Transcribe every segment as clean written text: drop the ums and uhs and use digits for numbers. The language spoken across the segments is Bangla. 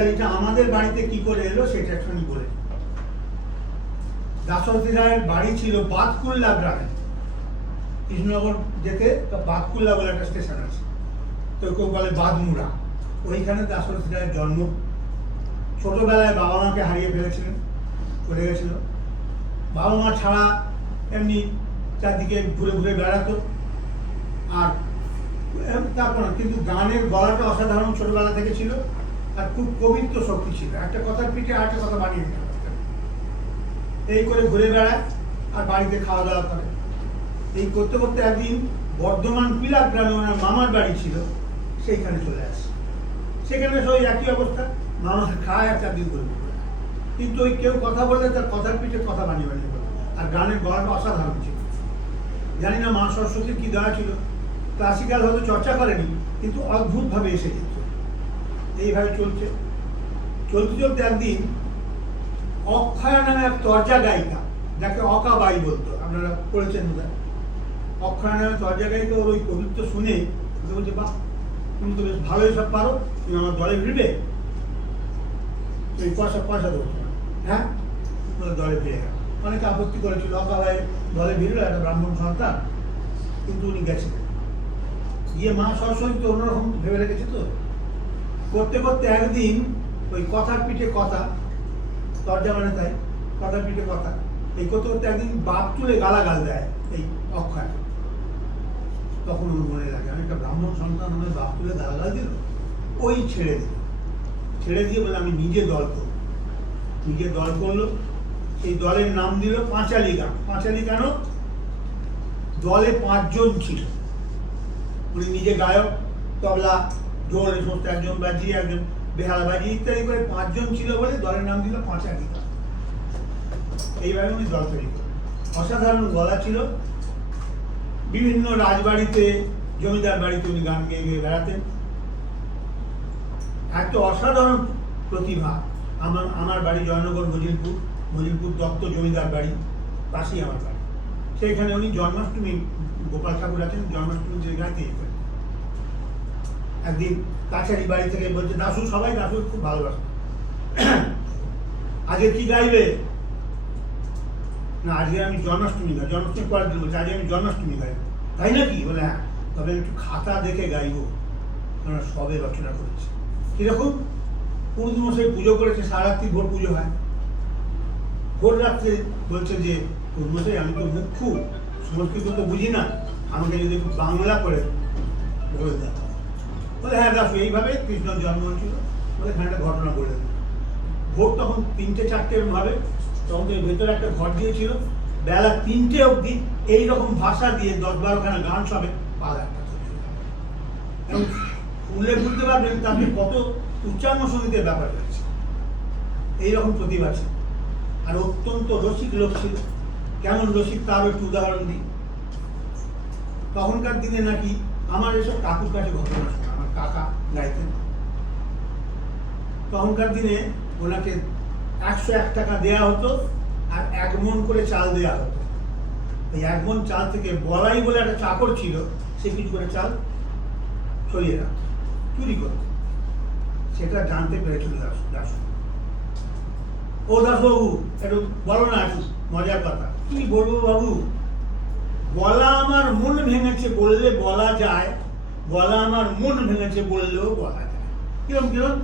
পাঁচালীটা আমাদের বাড়িতে কি করে এলো সেটা একটুখানি বলে। দাশরথী রায়ের বাড়ি ছিল বাতকুল্লা গ্রামে, কৃষ্ণনগর যেতে বাতকুল্লা বলে একটা স্টেশন আছে, তো কেউ বলে বাদমুড়া, ওইখানে দাশরথী রায়ের জন্ম। ছোটবেলায় বাবা মাকে হারিয়ে ফেলেছিলেন, চলে গেছিল। বাবা মা ছাড়া এমনি চারদিকে ঘুরে ঘুরে বেড়াতো। আর তারপর কিন্তু গানের গলাটা অসাধারণ ছোটবেলা থেকে ছিল, আর খুব কবিত্ব শক্তি ছিল, একটা কথার পিঠে আরেকটা কথা বানিয়ে দিতে পারতেন। এই করে ঘুরে বেড়ায় আর বাড়িতে খাওয়া দাওয়া করে। এই করতে করতে একদিন বর্ধমান পিলার গ্রামে ওনার মামার বাড়ি ছিল, সেইখানে চলে আসে। সেখানে সবাই একই অবস্থা, মামা খায় আর চারদিন ঘুরে ঘুরে। কিন্তু ওই কেউ কথা বললে তার কথার পিঠে কথা বানিয়ে বানিয়ে বলে, আর গানের গলাটা অসাধারণ ছিল। জানি না মা সরস্বতীর কি দেওয়া ছিল, ক্লাসিক্যাল হয়তো চর্চা করেনি, কিন্তু অদ্ভুতভাবে এসে যেত। এইভাবে চলছে, চলতে চলতে একদিন অক্ষয়া নামে এক তর্জা গায়িকা, যাকে অকাবাই বলতো, আপনারা পড়েছেন বোধহয়। অক্ষয়া নামে তর্জা গায়িকা ওর ওই কবিত্ব শুনে বলছে, বাহ তুমি তো বেশ ভালোই সব পারো, তুমি আমার দলে ভিড়বে, এই পয়সা পয়সা দেবো তোমার। হ্যাঁ, দলে ফিরে গেল। অনেকে আপত্তি করেছিল, অকাবাই দলে ভিড়লো, একটা ব্রাহ্মণ সন্তান, কিন্তু উনি গেছেন। গিয়ে মা সরস্বতী তো অন্যরকম ভেবে রেখেছে, তো করতে করতে একদিন ওই কথার পিঠে কথা, তর্জা মানে তাই, কথার পিঠে কথা, এই করতে করতে একদিন বাপ তুলে গালাগাল দেয় এই অক্ষয়। তখন ওর মনে লাগে, আমি একটা ব্রাহ্মণ সন্তান, আমাদের বাপ তুলে গালাগাল দিল। ওই ছেড়ে দিল, ছেড়ে দিয়ে বলে আমি নিজে দল করব। নিজে দল করলো, সেই দলের নাম দিল পাঁচালী গান। পাঁচালী কেন? দলে 5 জন ছিল, উনি নিজে গায়ক, তবলা, ঢোল, এই সমস্ত একজন বাজিয়ে, একজন বেহালা বাজিয়ে ইত্যাদি করে 5 জন ছিল বলে দলের নাম দিল পাঁচালী গান। এইভাবে উনি দল তৈরি করেন। অসাধারণ গলা ছিল, বিভিন্ন রাজবাড়িতে, জমিদার বাড়িতে উনি গান গেয়ে গিয়ে বেড়াতেন। এত অসাধারণ প্রতিভা। আমার বাড়ি জয়নগর মজিলপুর দত্ত জমিদার বাড়ি, পাশেই আমার বাড়ি। সেইখানে উনি জন্মাষ্টমী, গোপাল ঠাকুর আছেন, জন্মাষ্টমী যে গাইতে যেতেন। একদিন কাছারি বাড়ি থেকে বলছে, দাশু, সবাই দাশু খুব ভালোবাসে, আজকে কি গাইবে? না, আজকে আমি জন্মাষ্টমী গাই। জন্মাষ্টমী পরের দিন বলছে, আজকে আমি জন্মাষ্টমী গাইব। তাই নাকি? বলে হ্যাঁ, তবে একটু খাতা দেখে গাইব, কারণ সবে রচনা করেছে। কিরকম? পুরুষমশাই পুজো করেছে, সারারাত্রি ভোর পুজো হয়। ভোর রাত্রে বলছে যে, পুরুষমশাই আমি তো মুখ্যু, সংস্কৃত তো বুঝি না, আমাকে যদি একটু বাংলা করে বলে দেয়। বলে হ্যাঁ দাসু, এইভাবে কৃষ্ণর জন্ম হয়েছিল, বলে হ্যাঁ একটা ঘটনা বলে দেয়। ভোর তখন 3টে-4টে ভাবে, তখন তো ভেতরে একটা ঘর দিয়েছিল, বেলা 3টে অবধি এইরকম ভাষা দিয়ে 10-12খানা গান সবে পালা একটা এবং শুনলে বুঝতে পারবেন তাতে কত উচ্চারণ সঙ্গীতের ব্যাপার রয়েছে। এইরকম প্রতিভা ছিল, আর অত্যন্ত রসিক লোক ছিল। কেমন রসিক তারও একটু উদাহরণ দিই। তখনকার দিনে নাকি আমার এসব কাকুর কাছে ঘটনা শোনা, আমার কাকা গাইতেন। তখনকার দিনে ওনাকে 101 টাকা দেয়া হতো, আর 1 মণ করে চাল দেয়া হতো। এই 1 মণ চাল থেকে বলাই বলে একটা চাকর ছিল, সে কিছু করে চাল ছড়িয়ে রাখত, চুরি করত। সেটা জানতে পেরেছিল দাসু। ও দাসবাবু, একটু বলো না, একটু মজার কথা। কি বলবো বাবু, বলা আমার মন ভেঙেছে বললে বলা যায়, বলা আমার মন ভেঙেছে বললেও বলা যায়। কিরম কিরম?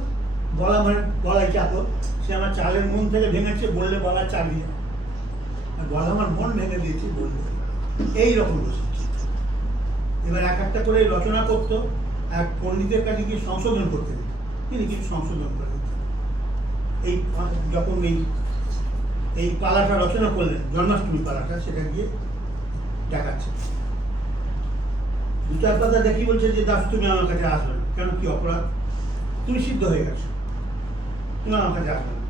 বলা মানে বলাই চাকর, সে আমার চালের মন থেকে ভেঙেছে, বললে বলা চালিয়ে, আর বলা আমার মন ভেঙে দিয়েছে বললে। এইরকম রসিক। এবার এক একটা করে রচনা করতো, এক পণ্ডিতের কাছে গিয়ে সংশোধন করতে দিত, তিনি কিছু সংশোধন করে দিতেন। এই যখন এই পালাটা রচনা করলেন, জন্মাষ্টমী পালাটা, সেটা গিয়ে দেখাচ্ছে। 2-4 কথা দেখি, বলছে যে দাস তুমি আমার কাছে আসবে না কেন? কি অপরাধ? তুমি সিদ্ধ হয়ে গেছো, তুমি আমার কাছে আসবে না।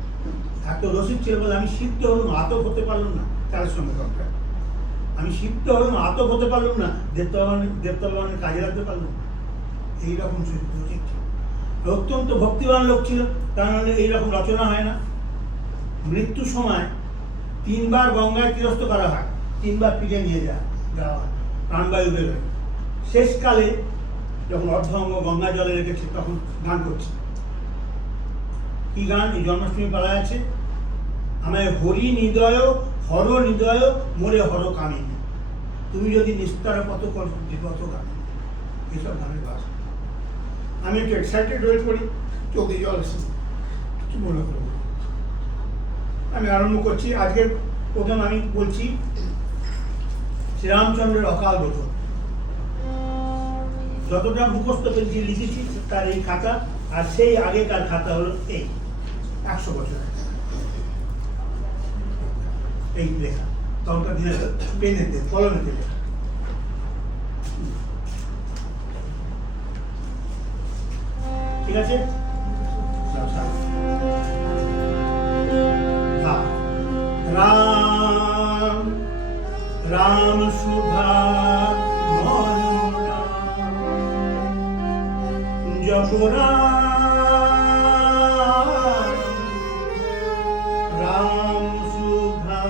এত রসিক ছিল বলে, আমি সিদ্ধ হলাম, আতক হতে পারলাম না তাদের সঙ্গে দরকার। আমি সিদ্ধ হলাম, আতক হতে পারলাম না, দেবতলবানের কাজে রাখতে পারলাম না। এইরকম রসিক ছিল। অত্যন্ত ভক্তিবান লোক ছিল, তার মানে এইরকম রচনা হয় না। মৃত্যুর সময় 3 বার গঙ্গায় তিরস্ত করা হয়, 3 বার ফিরে নিয়ে যাওয়া হয়, প্রাণবায়ু বেরোয়। শেষকালে যখন অর্ধাঙ্গ গঙ্গা জলে রেখেছে, তখন গান করছে, কি গান এই জন্মাষ্টমী পালায় আছে? আমায় হরি নিদয় হর নিদয় মোরে হর কামিনী, তুমি যদি নিস্তার কত কত গান, এইসব গানের ভাষা। আমি একটু এক্সাইটেড হয়ে পড়ি, চোখে জল এসে কিছু মনে করবো। আমি আরম্ভ করছি। আজকের প্রথম আমি বলছি শ্রীরামচন্দ্রের অকাল বোধন। যতটা মুখস্থ পেয়েছি লিখেছি তার এই খাতা, আর সেই আগেকার খাতা হলো এই 100 বছর এই লেখা, তখনকার দিনে পেনেতে কলমেতে লেখা। ঠিক আছে, রাম রাম শুভা জপ রাম শুভা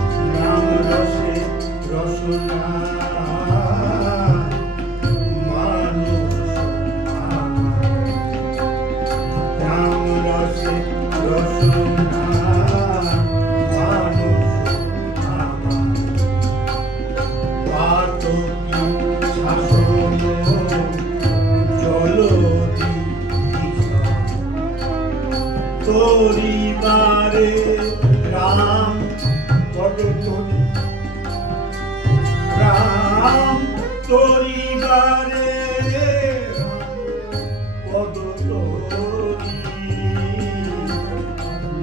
রাম রসে রসনা তোরিবারে রাম পদ তোরি রাম তোরিবারে পদ তোরি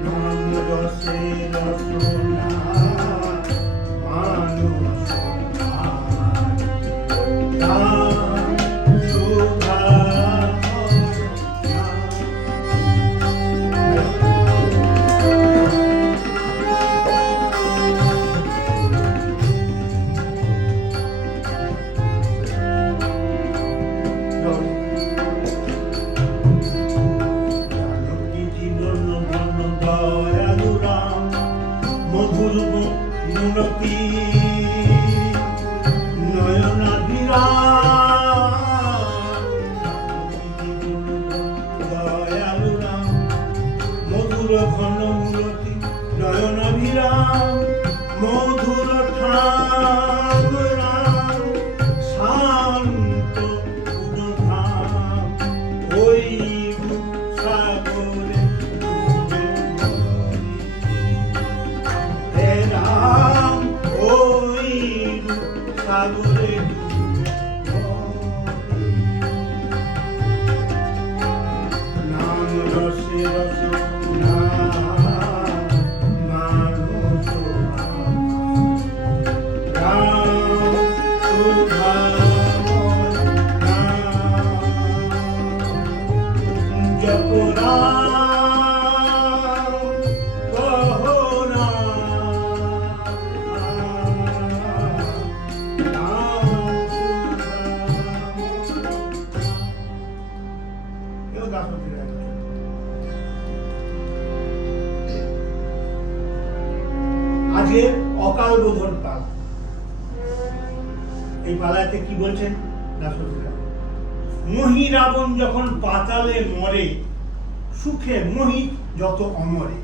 নাম রসে রসনা মানুষ রাম শুভা ঘন মূরতি নয়নাভিরাম মধুর ঠাম রাম শান্ত উদ্ধাম ওই সাগরে হে রাম ওই সাগরে নাম রসে রস আজকে অকাল বোধন পালা। এই পালাতে কি বলছেন দাশরথীরা? মহি রাবণ যখন পাতালে মরে, সুখে মোহিত যত অমরে।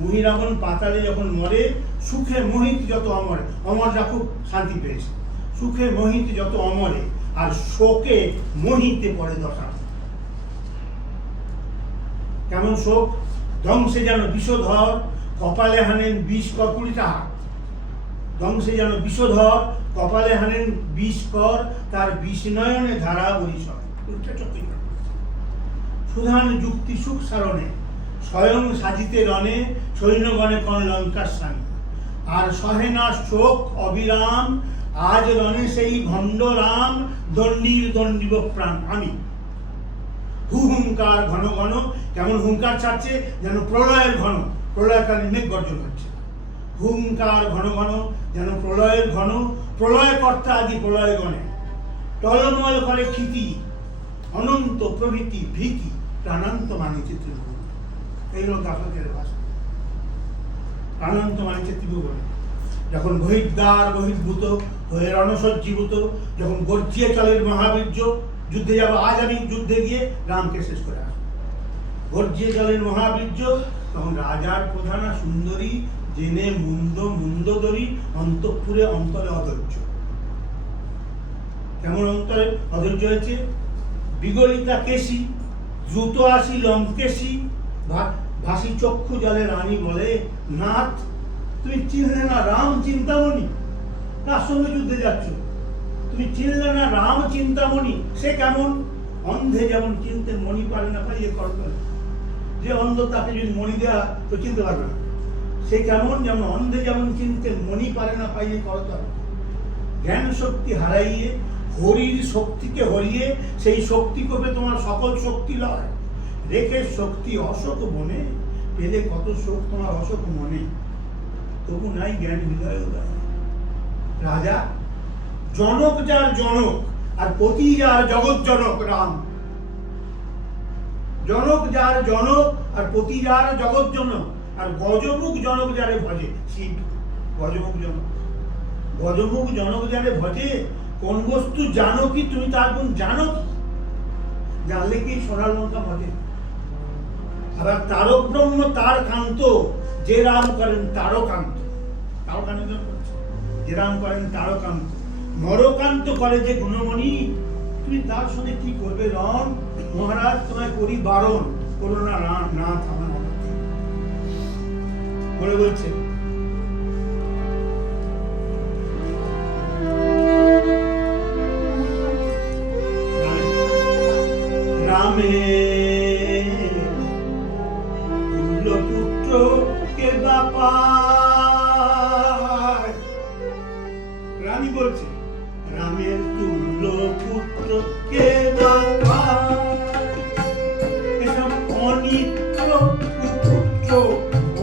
মহি রাবণ পাতালে যখন মরে, সুখে মোহিত যত অমরে। অমররা খুব শান্তি পেয়েছে। সুখে মোহিত যত অমরে, আর শোকে মোহিতে পড়ে দশা। কেমন শোক? ধ্বংসে যেন বিষধর, কপালে হানেন বিষ কর্পুরি তাহার। ধ্বংসে যেন বিষধর, কপালে হানেন বিষ কর, তার বিষ নয়নে ধারা বরিশয়। সুধান যুক্তি সুখ সারণে, স্বয়ং সাজিতে রণে, সৈন্যগণে কন লঙ্কার স্বামী। আর সহে না শোক অবিরাম, আজ রণে সেই ভণ্ড রাম, দণ্ডির দণ্ডিব প্রাণ আমি। হুহুঙ্কার ঘন ঘন, কেমন হুঙ্কার ছাড়ছে যেন প্রলয়ের ঘন, প্রলয়কালীন মেঘ গর্জন হচ্ছে। হুঙ্কার ঘন ঘন যেন প্রলয়ের ঘন, প্রলয় কর্তা আদি প্রলয় গণে। টলমল করে ক্ষিতি, অনন্ত প্রভৃতি ভীতি, প্রাণান্ত মানিছে ত্রিভুবন। এই হল দাশরথের ভাষা। প্রাণান্ত মানিছে ত্রিভুবন। যখন বহির্দ্বার বহির্ভূত হয়ে রণসজ্জীভূত, যখন গর্জিয়ে চলের মহাবীর্য, যুদ্ধে যাবো, আজ আমি যুদ্ধে গিয়ে রামকে শেষ করে আসবো, গর্জিয়ে চলের মহাবীর্য, তখন রাজার প্রধানা সুন্দরী জেনে মুন্দদরি অন্তঃপুরে অন্তরে অধৈর্য। কেমন অন্তরে অধৈর্য হয়েছে? বিগলিতা কেশী দ্রুত আসি লঙ্কেশী, ভাসি চক্ষু জলে রানী বলে, নাথ তুমি চিনলে না রাম চিন্তামণি? তার সঙ্গে যুদ্ধে যাচ্ছ, তুমি চিনলে না রাম চিন্তামণি? সে কেমন? অন্ধে যেমন চিনতে মণি পারে না, পাইয়ে কর করে। যে অন্ধ তাকে যদি মণি দেওয়া তো চিনতে পারবে না। সে কেমন? যেমন অন্ধে যেমন চিনতে মণি পারে না, পাইয়ে করতল। জ্ঞান শক্তি হারাইয়ে হরির শক্তিকে হরিয়ে সেই শক্তি করবে তোমার সকল শক্তি লয়। রেখে শক্তি অশোক বনে, পেলে কত শোক তোমার অশোক মনে, তবু নাই জ্ঞান হৃদয় উদয়। রাজা জনক যার জনক, আর পতি যার জগৎ জনক রাম। জনক যার জনক, আর পতি যার জগৎ জনক, আর গজমুখ জনক যারে ভজে শিব। গজমুখ জনক, গজমুখ জনক যারে ভজে, কোন বস্তু জানো কি তুমি তার গুণ জানো কি? জানলে কি সোনার লঙ্কা ভজে। আবার তারক ব্রহ্ম তার কান্ত, যে রাম করেন তারকান্ত। তারকান্ত যে রাম করেন তারকান্ত, নরকান্ত করে যে গুণমণি, তুমি তার সঙ্গে কি করবে রণ? মহারাজ তোমায় করি বারণ, করো না নাথ আমার বলে বলছে। রামে পুত্র কে বাপা, রানী বলছে রামের তুল্য পুত্র কে বাপা, এসব অনিত্য কুপুত্র,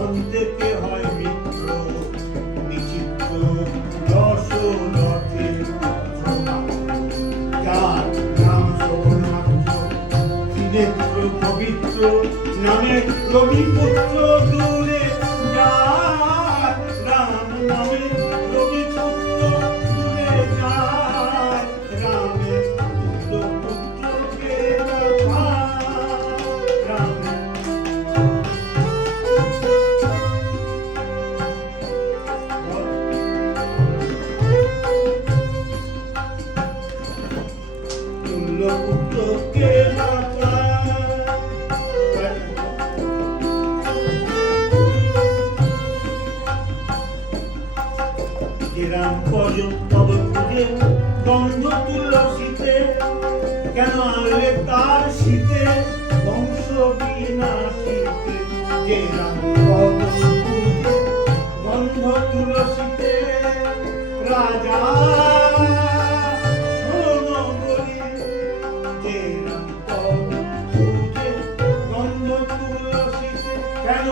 অন্তে কে হয় মিত্র, বিচিত্র দশরথের যার নাম সোনাক্ষ, ত্রিনেত্র পবিত্র নামে রবি পুত্র দূরে যায়, রাম নামে রবি পুত্র দূরে যায়, রামের পুত্রকে তুল্য পুত্রকে রাম পর্যন্ত তব খুঁজে গন্ধ তুলসীতে, কেন আনলে তার শীতে বংশ বিনাশীতে, যে রাম পদ খুঁজে গন্ধ তুলসীতে, রাজা শোনো বলি, যে রাম পদ খুঁজে গন্ধ তুলসীতে, কেন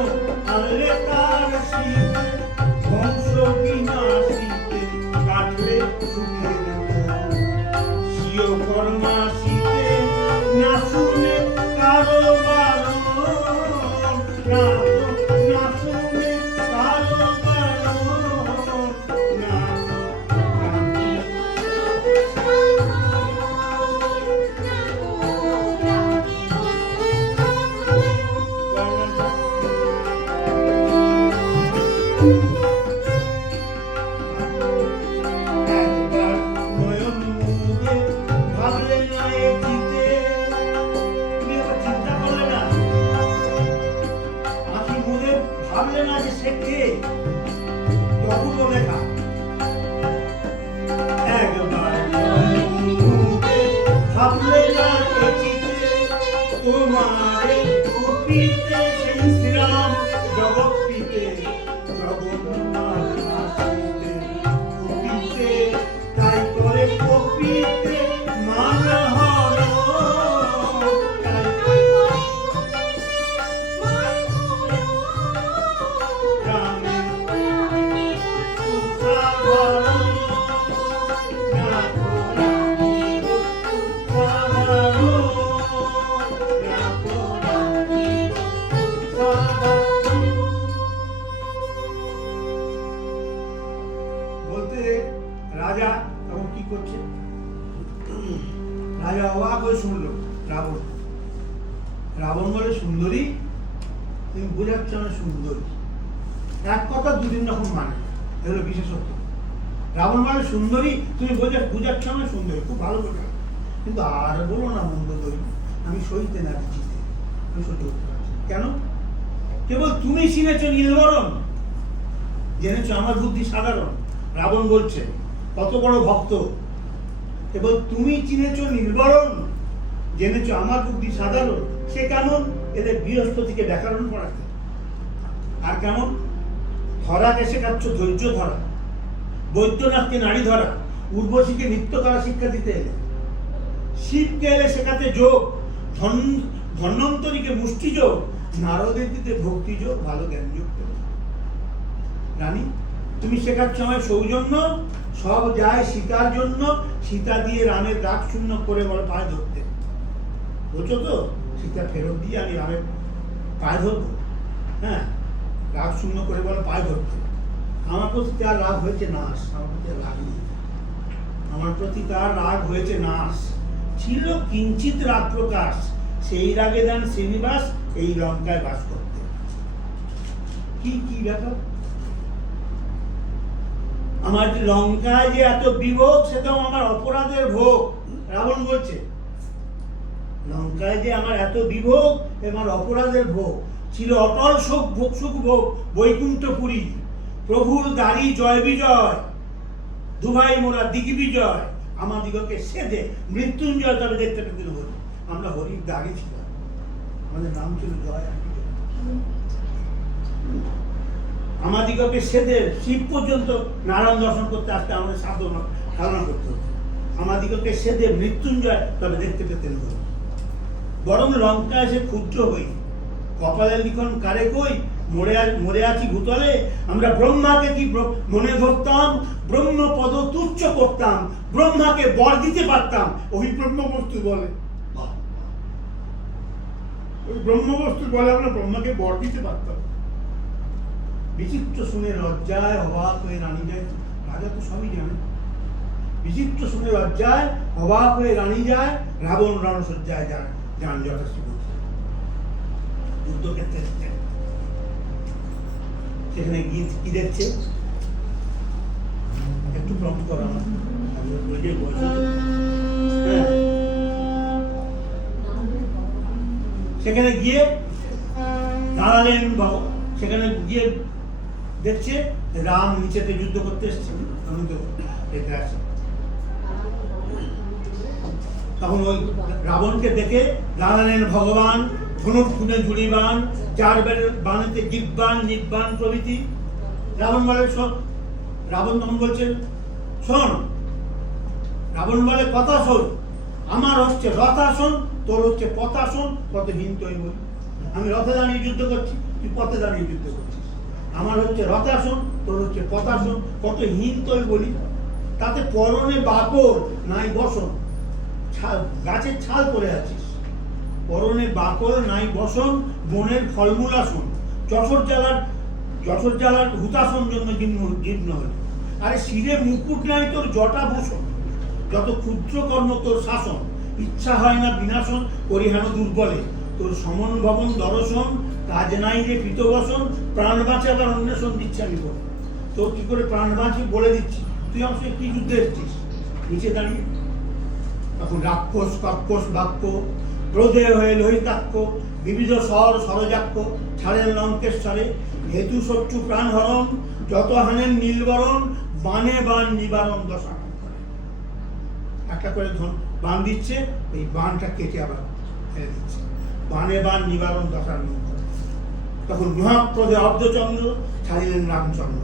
আনলে তার শীতে বংশ বিনাশীতে, কাটলে সুখের সিও কর্মাশীতে, না শুনে কারো বারণ, না শুনে কারো বারণ, না ভাবলে না যে সে কে, অপূর্ব লেখা। একবার ভাবলে না তোমারে কপিতে, সেই শ্রীরাম জগৎ পিতে, জগন্নাথ আসিতে কপিতে, তাই করে কপিতে মান হর, রাজা তখন কি করছে? রাজা অবাক হয়ে শুনলো রাবণ। রাবণ বলে, সুন্দরী তুমি বোঝাচ্ছ না সুন্দরী। এক কথা দুদিন রকম মানে, এগুলো বিশেষত্ব। রাবণ বলে, সুন্দরী তুমি বোঝাচ্ছ না সুন্দরী, খুব ভালো বোঝা, কিন্তু আর বলো না মন্দোদরী, আমি সইতে না দিচ্ছি, আমি সহ্য করতে পারছি। কেন? কেবল তুমি চিনেছ নীলবরণ, জেনেছ আমার বুদ্ধি সাধারণ। রাবণ বলছে, কত বড় ভক্ত, কেবল তুমি চিনেছ নীলবরণ, জেনেছ আমার বুদ্ধি সাধারণ। সে কেমন? এদের বৃহস্পতিকে ব্যাকরণ পড়াতে। আর কেমন? ধরাকে শেখাচ্ছ ধৈর্য ধরা, বৈদ্যনাথকে নারী ধরা, উর্বশীকে নৃত্য করা শিক্ষা দিতে এলে, শিবকে এলে শেখাতে যোগ, ধন্বন্তরীকে মুষ্টি যোগ, নারদের দিতে ভক্তি যোগ, ভালো জ্ঞান যোগ। রানী তুমি শেখাচ্ছ আমায় সৌজন্য, সব যায় সীতার জন্য, সীতা দিয়ে রামের রাগ শূন্য করে বলে পায়ে ধরতে। বলছো তো সীতা ফেরত দিয়ে আমি রামের পায়ে ধরবো? হ্যাঁ, রাগ শূন্য করে বলে পায়ে ধরতে। আমার প্রতি তার রাগ হয়েছে নাশ, আমার প্রতি রাগ নেই, আমার প্রতি তার রাগ হয়েছে নাশ। ছিল কিঞ্চিত রাগ প্রকাশ, সেই রাগে দেন শ্রীনিবাস এই লঙ্কায় বাস করতে। কি কি ব্যাপার? আমার লঙ্কায় যে এত বিভোগ, সেটাও আমার অপরাধের ভোগ। রাবণ বলছে, লঙ্কায় যে আমার এত বিভোগ, আমার অপরাধের ভোগ। ছিল অটল সুখ ভোগ, সুখ ভোগ বৈকুণ্ঠপুরী, প্রভুর দাড়ি জয় বিজয়, দুভাই মোরা দিগ্বিজয়, আমাদিগকে সেদে মৃত্যুঞ্জয় তবে দেখতে পেতে হল। আমরা হরির দাড়ি ছিল, আমাদের নাম ছিল জয়। আমাদিগকে সেদে শিব পর্যন্ত নারায়ণ দর্শন করতে আসতে আমাদের সাধনা ধারণা করতে হতো। আমাদিগকে সেদে মৃত্যুঞ্জয় তবে দেখতে পেতেন হল। বরং লঙ্কা এসে ক্ষুদ্র হই, কপালের লিখন কারে কই, মরে আছি ভূতলে। আমরা ব্রহ্মাকে কি মনে ধরতাম, ব্রহ্মপদ তুচ্ছ করতাম, ব্রহ্মাকে বর দিতে পারতাম। ওই ব্রহ্মবস্তু বলে, ওই ব্রহ্মবস্তু বলে আমরা ব্রহ্মাকে বর দিতে পারতাম। বিচিত্র শুনে লজ্জায় অবাক হয়ে রানী যায়। রাজা তো সবই জানে। বিচিত্র শুনে লজ্জায় অবাক হয়ে রানী যায়, রাবণ রণসজ্জায় যান যথাশ্রী যুদ্ধক্ষেত্রে। সেখানে গীত কি দেখছে একটু প্রম্পট করা আমার সেখানে গিয়ে দাঁড়ালেন বাবু। সেখানে গিয়ে দেখছে রাম নিচেতে যুদ্ধ করতে এসেছেন, আমি তো এতে আছি। তখন ওই রাবণকে দেখে দাঁড়ালেন ভগবান, ধনুর খুনে ঝুড়িবান, চার বানেতে দিব্যান নিব্বান প্রভৃতি। রাবণ বলে শোন, রাবণ তখন বলছে শোন, রাবণ বলে কথা শোন, আমার হচ্ছে রথাসন, তোর হচ্ছে পথাসন, কত হীন তুই বলি। আমি রথে দাঁড়িয়ে যুদ্ধ করছি, তুই পথে দাঁড়িয়ে যুদ্ধ করছিস। আমার হচ্ছে রথাসন, তোর হচ্ছে পথাসন, কত হীন তুই বলি। তাতে পরনে বাকর নাই বসন, গাছের ছাল পরে আছিস। পরনে বাকর নাই বসন, বনের ফলমূল আসন, যশোর জ্বালার হুতাসন জন্য জীর্ণ হল। আরে শিরে মুকুট নাই তোর জটা ভূষণ, যত ক্ষুদ্র কর্ম তোর শাসন। ইচ্ছা হয় না বিনাশন, পরিহান দুর্বলে, তোর সমন ভবন দর্শন। কাজ নাই রে পিতবসন, প্রাণ বাঁচে আবার অন্বেষণ দিচ্ছি আমি বলে। তোর কি করে প্রাণ বাঁচি বলে দিচ্ছি। তুই আমার সঙ্গে কি যুদ্ধে এসেছিস নিচে দাঁড়িয়ে? তখন রাক্ষস কক্ষস বাক্য, ক্রোধে হয়ে লোহিতাক্ষ, বিবিধ স্বর সরজাক্য, ছাড়েন লঙ্কেশ্বরে। হেতু শত্রু প্রাণ হরণ, যত হানেন নীলবরণ, বানে বান নিবারণ দশা করে। একটা করে বান দিচ্ছে, এই বানটা কেটে আবার ফেলে দিচ্ছে। বানে বান নিবারণ দশার করে। তখন মহাক্রোধে অর্ধচন্দ্র ছাড়িলেন রামচন্দ্র।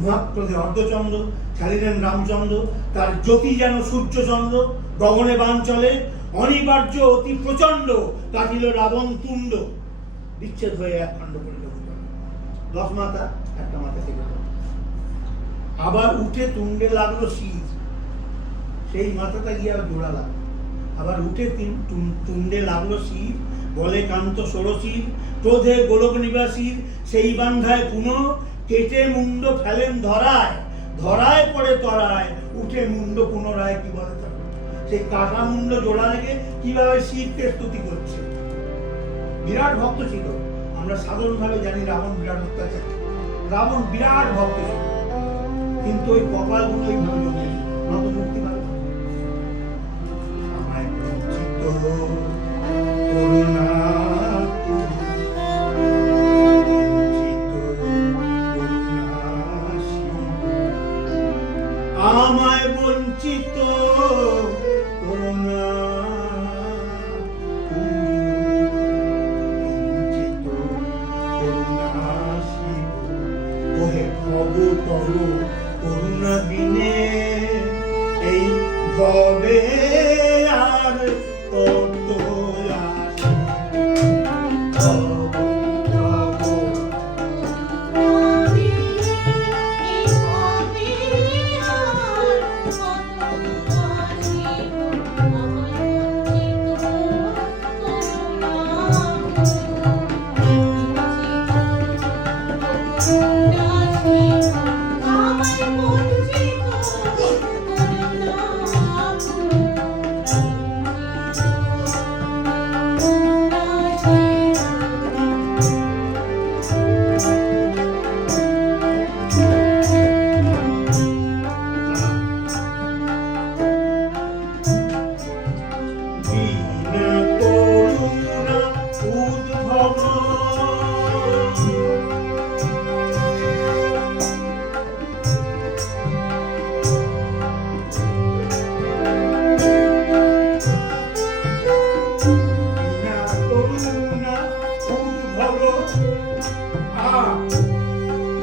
মহাক্রোধে অর্ধচন্দ্র ছাড়িলেন রামচন্দ্র, তার জ্যোতি যেন সূর্যচন্দ্র। গগনে বান চলে অনিবার্য অতি প্রচন্ড, কাটিল রাবণ তুণ্ড। বিচ্ছেদ হয়ে এক খণ্ড করিল। 10 মাথা, একটা মাথা থেকে আবার উঠে তুণ্ডে লাগলো শির, সেই মাথাটা গিয়ে আবার জোড়া লাগলো। আবার উঠে তুণ্ডে লাগলো শির, বলে কান্ত ষোড়শীর, ক্রোধে গোলক নিবাসীর। সেই বান্ধায় পুনঃ কেটে মুন্ড ফেলেন ধরায়, ধরায় পড়ে তরায় উঠে মুন্ড পুনরায়, কি বলে তার সেই কাটা মুন্ড জোড়া রেখে কিভাবে শিবকে স্তুতি করছে। বিরাট ভক্ত ছিল। আমরা সাধারণভাবে জানি রাবণ বিরাট অত্যাচার, রাবণ বিরাট ভক্ত ছিল, কিন্তু ওই কপালগুলো এইভাবে জমে নত মুক্তি পাবে। আমায় বঞ্চিত করুণা আমায় বঞ্চিত করুণা বঞ্চিত করুণা শিব, ওহে ভব তব করুণা বিনে এই ভবে আর কত আসে।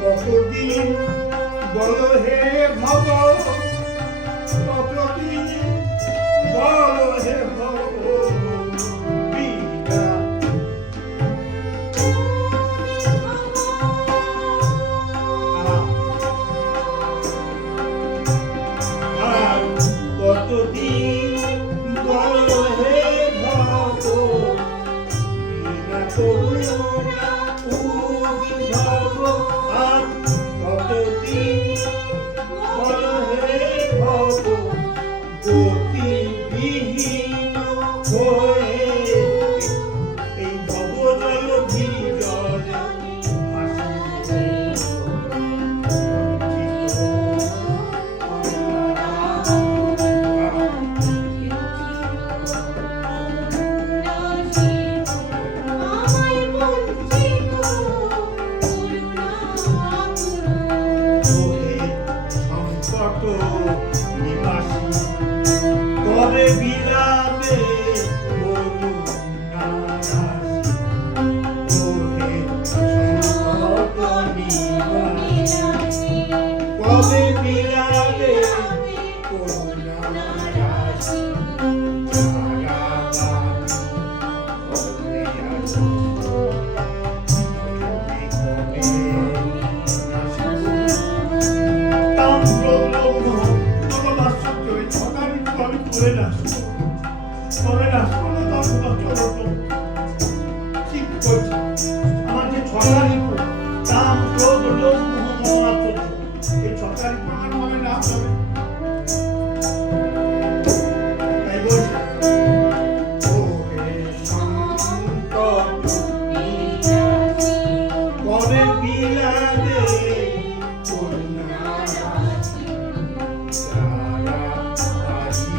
কতদিন বলো হে ভব, কতদিন বলো হে ভব, বিনা আর কতদিন বলো হে ভব, বিনা করুণা উদ্ভব। আর কতদিন বলো হে ভব, গতিবিহীন হয়ে এই ভব জলধি জলে ভাসিছে। নিবাসী কবে বিলাবে করুণা রাশি, ওহে সংকট নিবাসী কবে বিলাবে করুণা রাশি। আমার যে ছটারি কাম ক্রোধ লোভ মোহ মমাশ্চর্য, এই ছটারি প্রমাণ হবে না হবে। তাই বলছে ওহে সংকট কবে বিলাবে করুণা রাশি, সারা আজি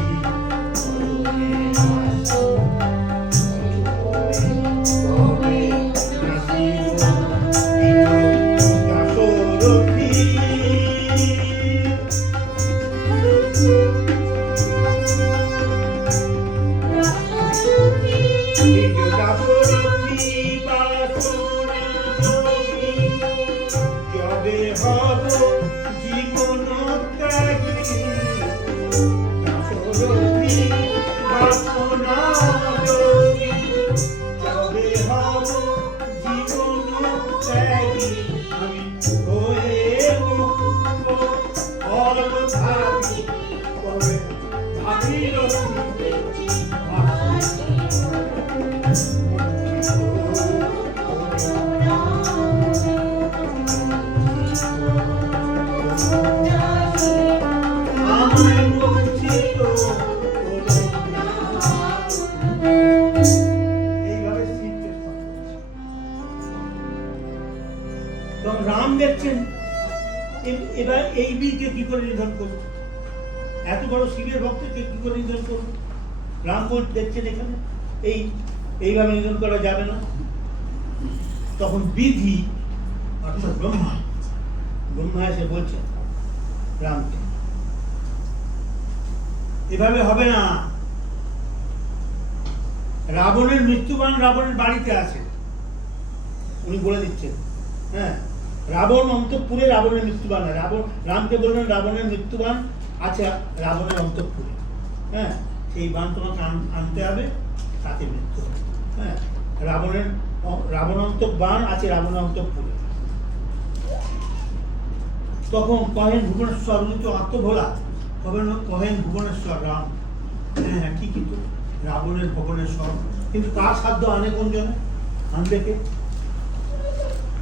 করুণে আসি। জীবন ত্যাগী বাসনা যোগী, যবে হব জীবন ত্যাগী আমি হয়ে মুক্ত। ফল ভাবি কবে ভাগীরথী ভাসি। এবার এই বীরকে কি করে নিধন করবো? এত বড় শিবের ভক্তকে কি করে নিধন করবো? রাম বলতে দেখছেন এখানে এইভাবে নিধন করা যাবে না। তখন বিধি অর্থাৎ ব্রহ্মা এসে বলছে রামকে, এভাবে হবে না। রাবণের মৃত্যুবান রাবণের বাড়িতে আছে, উনি বলে দিচ্ছেন। হ্যাঁ, রাবণ অন্তঃপুরে রাবণের মৃত্যুবান, রামকে বললেন রাবণের মৃত্যুবান আছে রাবণের অন্তঃপুরে। হ্যাঁ, সেই বান তোমাকে আনতে হবে, তাতে মৃত্যু হবে। হ্যাঁ, রাবণান্তক বান আছে রাবণের অন্তঃপুরে। তখন কহেন ভুবনেশ্বর, উনি তো আত্মভোলা, কহেন ভুবনেশ্বর রাম। হ্যাঁ ঠিকই তো, রাবণের ভুবনেশ্বর, কিন্তু তার সাধ্য আনে কোন জনে? আনবে কে?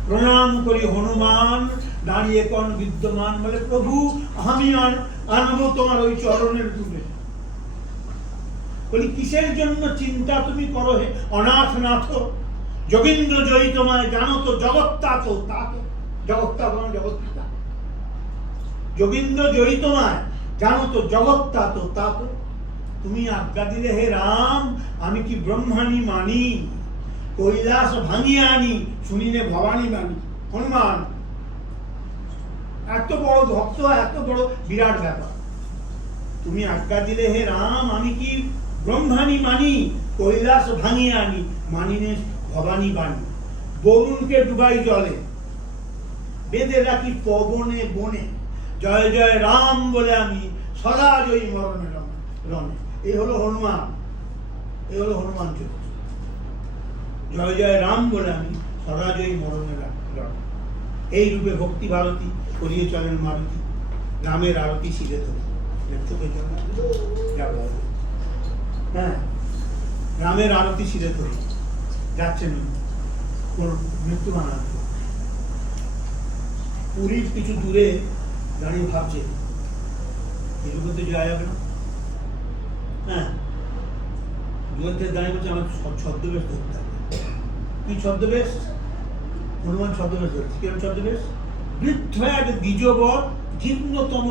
প্রণাম করি হনুমান, দাঁড়িয়ে কোন বিদ্যমান, বলে প্রভু আমি আনবো তোমার ওই চরণের তুলে। বলি কিসের জন্য চিন্তা তুমি করো হে অনাথ নাথ, যোগীন্দ্র জয়ী তোমায় জানো তো জগত্তাত, তাকে জগত্তাত জগৎপিতা। যোগীন্দ্র জয়ী তোমায় জানো তো জগত্তাত, তাত তুমি আজ্ঞা দিলে হে রাম, আমি কি ব্রহ্মাণী মানি, কৈলাস ভাঙিয়ে আনি, শুনিলে ভবানী মানি। হনুমান এত বড় ভক্ত, এত বড় বিরাট ব্যাপার, তুমি আজ্ঞা দিলে হে রাম, আমি কি ব্রহ্মাণী মানি, কৈলাস ভাঙিয়ে আনি, মানিনে ভবানী বাণী। বরুণকে ডুবাই জলে, বেঁধে রাখি পবনে বনে, জয় জয় রাম বলে আমি সদা জয়ী মরণে রণে। এই হলো হনুমান, এই হলো হনুমান চরিত্র। জয় জয় রাম বলে আমি সদা জয়ী মরণে রণে। এই রূপে ভক্তি ভারতী করিয়ে চলেন মারুতি, রামের আরতি শিখে ধরে। হ্যাঁ, রামের আরতি শিরে ধরে যাচ্ছেন কোন মৃত্যু বানাতে। পুরীর কিছু দূরে দাঁড়িয়ে ভাবছে এরকম তো যাওয়া যাবে না। হ্যাঁ, দূর থেকে দাঁড়িয়ে বলছে আমার ছদ্মবেশ ধরতে হবে। কি ছদ্মবেশ? হনুমান ছদ্মবেশ ধরছে। কিরকম ছদ্মবেশ? বৃদ্ধ এক দ্বিজবর জীর্ণতম